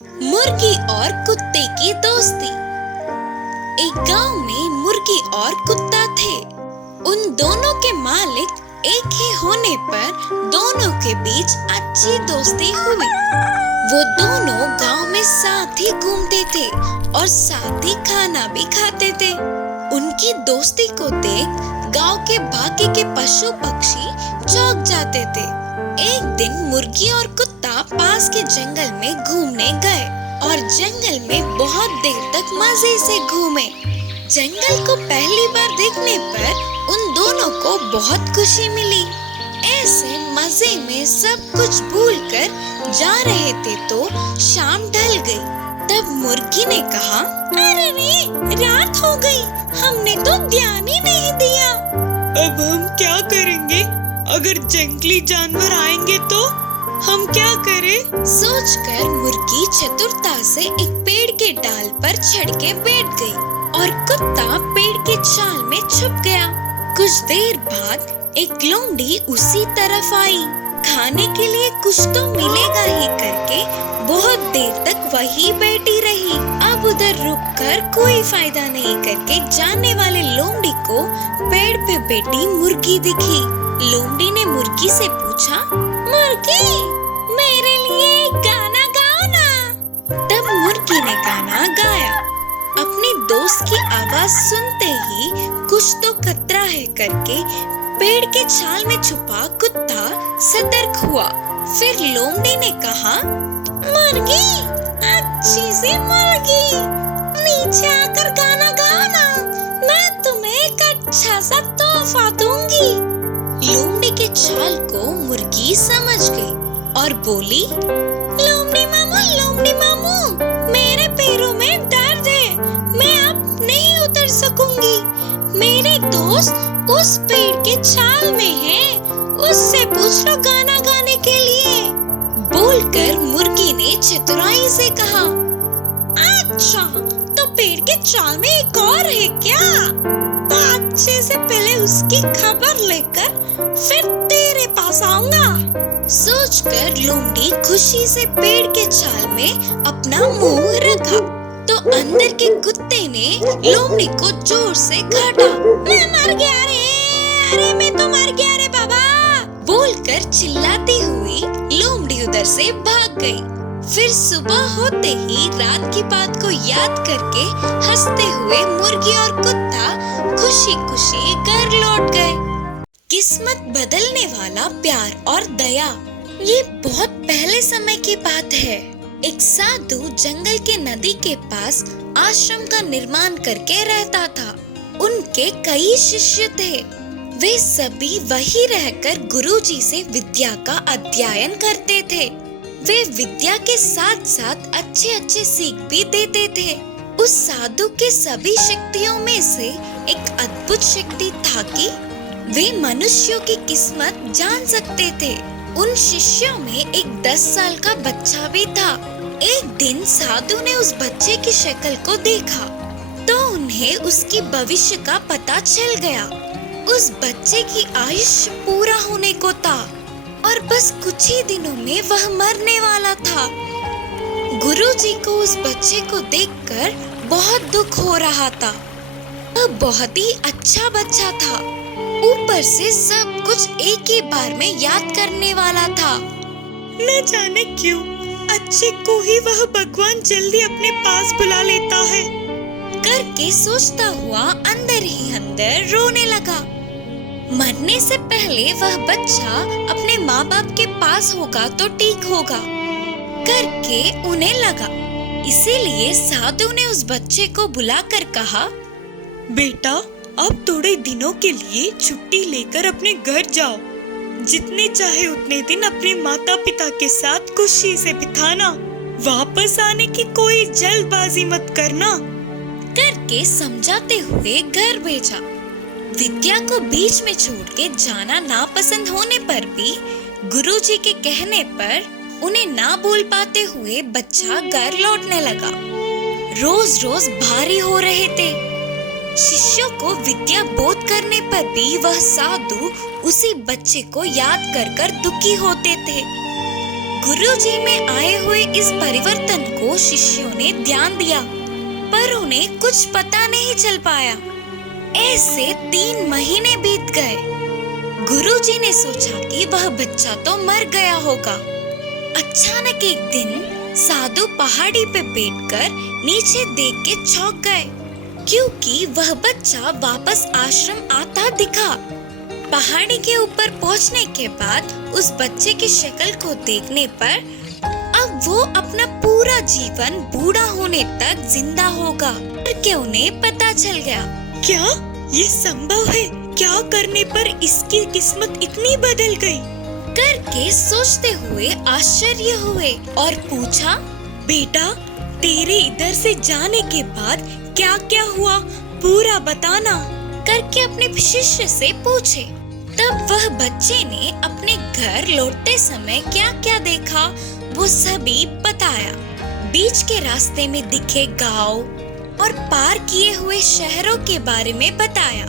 मुर्गी और कुत्ते की दोस्ती। एक गांव में मुर्गी और कुत्ता थे। उन दोनों के मालिक एक ही होने पर दोनों के बीच अच्छी दोस्ती हुई। वो दोनों गांव में साथ ही घूमते थे और साथ ही खाना भी खाते थे। उनकी दोस्ती को देख गांव के बाकी के पशु पक्षी चौंक जाते थे। एक दिन मुर्गी और कुत्ता पास के जंगल में घूमने गए और जंगल में बहुत देर तक मजे से घूमे। जंगल को पहली बार देखने पर उन दोनों को बहुत खुशी मिली। ऐसे मजे में सब कुछ भूलकर जा रहे थे तो शाम ढल गई। तब मुर्गी ने कहा, अरे रे, रात हो गई, हमने तो ध्यान ही नहीं दिया। अब हम क्या करेंगे? अगर जंगली जानवर आएंगे तो हम क्या करें? सोचकर मुर्गी चतुरता से एक पेड़ के डाल पर चढ़ के बैठ गई और कुत्ता पेड़ के छाल में छुप गया। कुछ देर बाद एक लोमड़ी उसी तरफ आई। खाने के लिए कुछ तो मिलेगा ही करके बहुत देर तक वही बैठी रही। अब उधर रुककर कोई फायदा नहीं करके जाने वाले लोमड़ी को पेड़ पे बैठी मुर्गी दिखी। लोमड़ी ने मुर्गी से पूछा, मुर्गी, मेरे लिए गाना गाओ ना। तब मुर्गी ने गाना गाया। अपनी दोस्त की आवाज सुनते ही कुछ तो खतरा है करके पेड़ के छाल में छुपा कुत्ता सतर्क हुआ। फिर लोमड़ी ने कहा, मुर्गी, अच्छी सी मुर्गी, नीचे आकर गाना गाओ ना, मैं तुम्हें एक अच्छा सा तोहफा दूंगी। लोमड़ी के छाल को मुर्गी समझ गई और बोली, लोमड़ी मामू, मेरे पैरों में दर्द है, मैं अब नहीं उतर सकूंगी। मेरे दोस्त उस पेड़ के छाल में है, उससे पूछ लो गाना गाने के लिए। बोलकर मुर्गी ने चतुराई से कहा, अच्छा, तो पेड़ के छाल में एक और है क्या? तो अच्छे से पहले उसकी खबर लेकर फिर तेरे पास आऊंगा। सोचकर लोमड़ी खुशी से पेड़ के छाल में अपना मुंह रखा तो अंदर के कुत्ते ने लोमड़ी को जोर से काटा। मैं मर गया रे, अरे मैं तो मर गया रे बाबा, बोलकर चिल्लाती हुई लोमड़ी उधर से भाग गई। फिर सुबह होते ही रात की बात को याद करके हंसते हुए मुर्गी और कुत्ता खुशी खुशी घर लौट गए। किस्मत बदलने वाला प्यार और दया। ये बहुत पहले समय की बात है। एक साधु जंगल के नदी के पास आश्रम का निर्माण करके रहता था। उनके कई शिष्य थे। वे सभी वही रहकर गुरुजी से विद्या का अध्ययन करते थे। वे विद्या के साथ साथ अच्छे अच्छे सीख भी देते थे। उस साधु के सभी शक्तियों में से एक अद्भुत शक्ति था कि वे मनुष्यों की किस्मत जान सकते थे। उन शिष्यों में एक 10 साल का बच्चा भी था। एक दिन साधु ने उस बच्चे की शक्ल को देखा तो उन्हें उसकी भविष्य का पता चल गया। उस बच्चे की आयुष्य पूरा होने को था और बस कुछ ही दिनों में वह मरने वाला था। गुरुजी को उस बच्चे को देखकर बहुत दुख हो रहा था। वह बहुत ही अच्छा बच्चा था। ऊपर से सब कुछ एक ही बार में याद करने वाला था। न जाने क्यों अच्छे को ही वह भगवान जल्दी अपने पास बुला लेता है, करके सोचता हुआ अंदर ही अंदर रोने लगा। मरने से पहले वह बच्चा अपने माँ बाप के पास होगा तो ठीक होगा करके उन्हें लगा। इसीलिए साधु ने उस बच्चे को बुलाकर कहा, बेटा, अब थोड़े दिनों के लिए छुट्टी लेकर अपने घर जाओ। जितने चाहे उतने दिन अपने माता पिता के साथ खुशी से बिताना। वापस आने की कोई जल्दबाजी मत करना, करके समझाते हुए घर भेजा। विद्या को बीच में छोड़ के जाना नापसंद होने पर भी गुरुजी के कहने पर उन्हें ना बोल पाते हुए बच्चा घर लौटने लगा। रोज रोज भारी हो रहे थे। शिष्यों को विद्या बोध करने पर भी वह साधु उसी बच्चे को याद कर कर दुखी होते थे। गुरुजी में आए हुए इस परिवर्तन को शिष्यों ने ध्यान दिया, पर उन्हें कुछ पता नहीं चल पाया। ऐसे 3 महीने बीत गए। गुरुजी ने सोचा कि वह बच्चा तो मर गया होगा। अचानक एक दिन साधु पहाड़ी पे बैठकर नीचे देख के चौंक गए, क्योंकि वह बच्चा वापस आश्रम आता दिखा। पहाड़ी के ऊपर पहुंचने के बाद उस बच्चे की शक्ल को देखने पर अब वो अपना पूरा जीवन बूढ़ा होने तक जिंदा होगा करके उन्हें पता चल गया। क्या ये संभव है? क्या करने पर इसकी किस्मत इतनी बदल गई? करके सोचते हुए आश्चर्य हुए और पूछा, बेटा, तेरे इधर से जाने के बाद क्या क्या हुआ, पूरा बताना। करके अपने शिष्य से पूछे। तब वह बच्चे ने अपने घर लौटते समय क्या क्या देखा वो सभी बताया। बीच के रास्ते में दिखे गांव और पार किए हुए शहरों के बारे में बताया,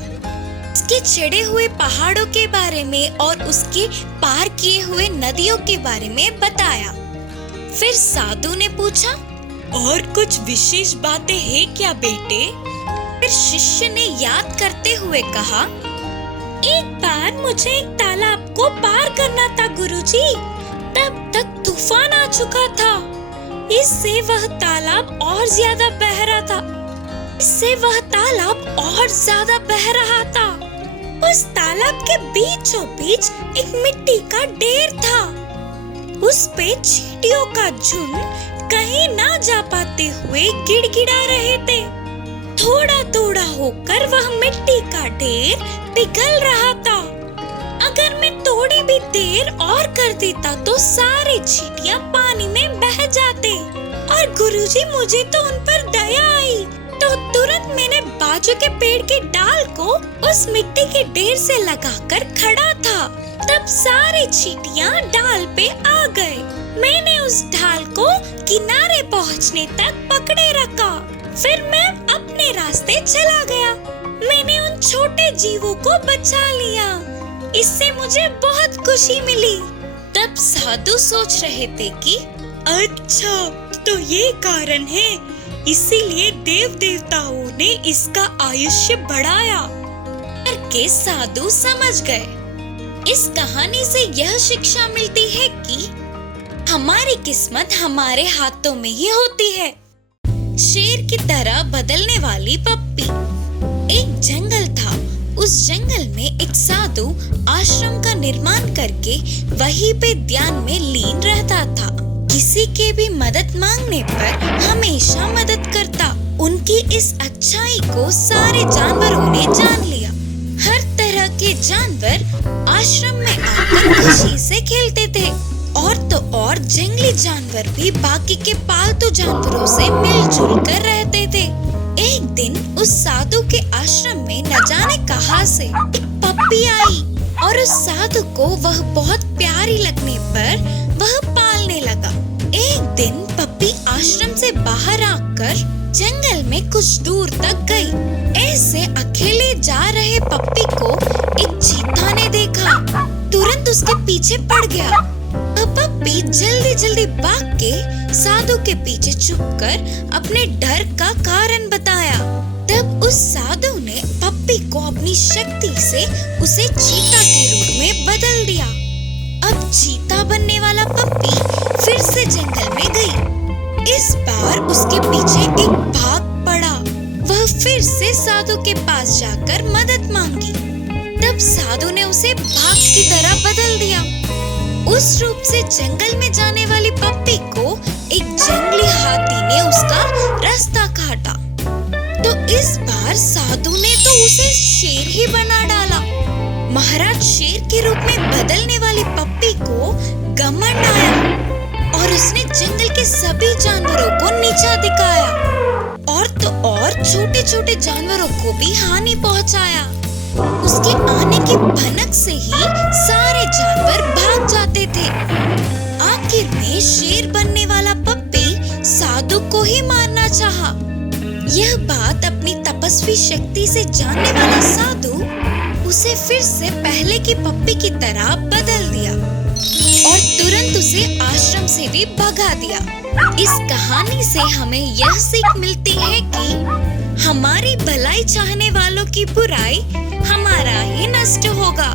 उसके चढ़े हुए पहाड़ों के बारे में और उसके पार किए हुए नदियों के बारे में बताया। फिर साधु ने पूछा, और कुछ विशेष बातें हैं क्या बेटे? फिर शिष्य ने याद करते हुए कहा, एक बार मुझे एक तालाब को पार करना था गुरुजी। तब तक तूफान आ चुका था। इससे वह तालाब और ज्यादा बह रहा था। उस तालाब के बीचों बीच एक मिट्टी का ढेर था। उस पे चींटियों का झुंड कहीं ना जा पाते हुए गिड़गिड़ा रहे थे। थोड़ा थोड़ा होकर वह मिट्टी का ढेर पिघल रहा था। अगर मैं थोड़ी भी देर और कर देता तो सारे चींटियां पानी में बह जाते। और गुरुजी, मुझे तो उन पर दया आई, तो तुरंत मैंने बाजू के पेड़ के डाल को उस मिट्टी के ढेर से लगाकर खड़ा था। तब सारे चींटियां डाल पे आ गए। मैंने उस ढाल को किनारे पहुंचने तक पकड़े रखा। फिर मैं अपने रास्ते चला गया। मैंने उन छोटे जीवों को बचा लिया। इससे मुझे बहुत खुशी मिली। तब साधु सोच रहे थे कि अच्छा, तो ये कारण है, इसीलिए देव देवताओं ने इसका आयुष्य बढ़ाया करके साधु समझ गए। इस कहानी से यह शिक्षा मिलती है कि हमारी किस्मत हमारे हाथों में ही होती है। शेर की तरह बदलने वाली पप्पी। एक जंगल था। उस जंगल में एक साधु आश्रम का निर्माण करके वहीं पे ध्यान में लीन रहता था। किसी के भी मदद मांगने पर हमेशा मदद करता। उनकी इस अच्छाई को सारे जानवरों ने जान लिया। हर तरह के जानवर आश्रम में आकर खुशी से खेलते थे। और तो और जंगली जानवर भी बाकी के पालतू जानवरों से मिलजुल कर रहते थे। एक दिन उस साधु के आश्रम में न जाने कहां से एक पप्पी आई और उस साधु को वह बहुत प्यारी लगने पर वह पालने लगा। एक दिन पप्पी आश्रम से बाहर आकर जंगल में कुछ दूर तक गई। ऐसे अकेले जा रहे पप्पी को एक चीता ने देखा। तुरंत उसके पीछे पड़ गया। पप्पी जल्दी जल्दी भाग के साधु के पीछे छुपकर अपने डर का कारण बताया। तब उस साधु ने पप्पी को अपनी शक्ति से उसे चीता के रूप में बदल दिया। अब चीता बनने वाला पप्पी फिर से जंगल में गई। इस बार उसके पीछे एक बाघ पड़ा। वह फिर से साधु के पास जाकर मदद मांगी। तब साधु ने उसे बाघ की तरह बदल दिया। उस रूप से जंगल में जाने वाली पप्पी को एक जंगली हाथी ने उसका रास्ता काटा। तो इस बार साधु ने तो उसे शेर ही बना डाला। महाराज शेर के रूप में बदलने वाली पप्पी को घमंड आया और उसने जंगल के सभी जानवरों को नीचा दिखाया। और तो और छोटे छोटे जानवरों को भी हानि पहुंचाया। उसके आने की भनक से ही सारे जानवर भाग जाते थे। आखिर में शेर बनने वाला पप्पी साधु को ही मारना चाहा। यह बात अपनी तपस्वी शक्ति से जानने वाला साधु उसे फिर से पहले की पप्पी की तरह बदल दिया और तुरंत उसे आश्रम से भी भगा दिया। इस कहानी से हमें यह सीख मिलती है कि हमारी भलाई चाहने वालों की बुराई हमारा ही नष्ट होगा।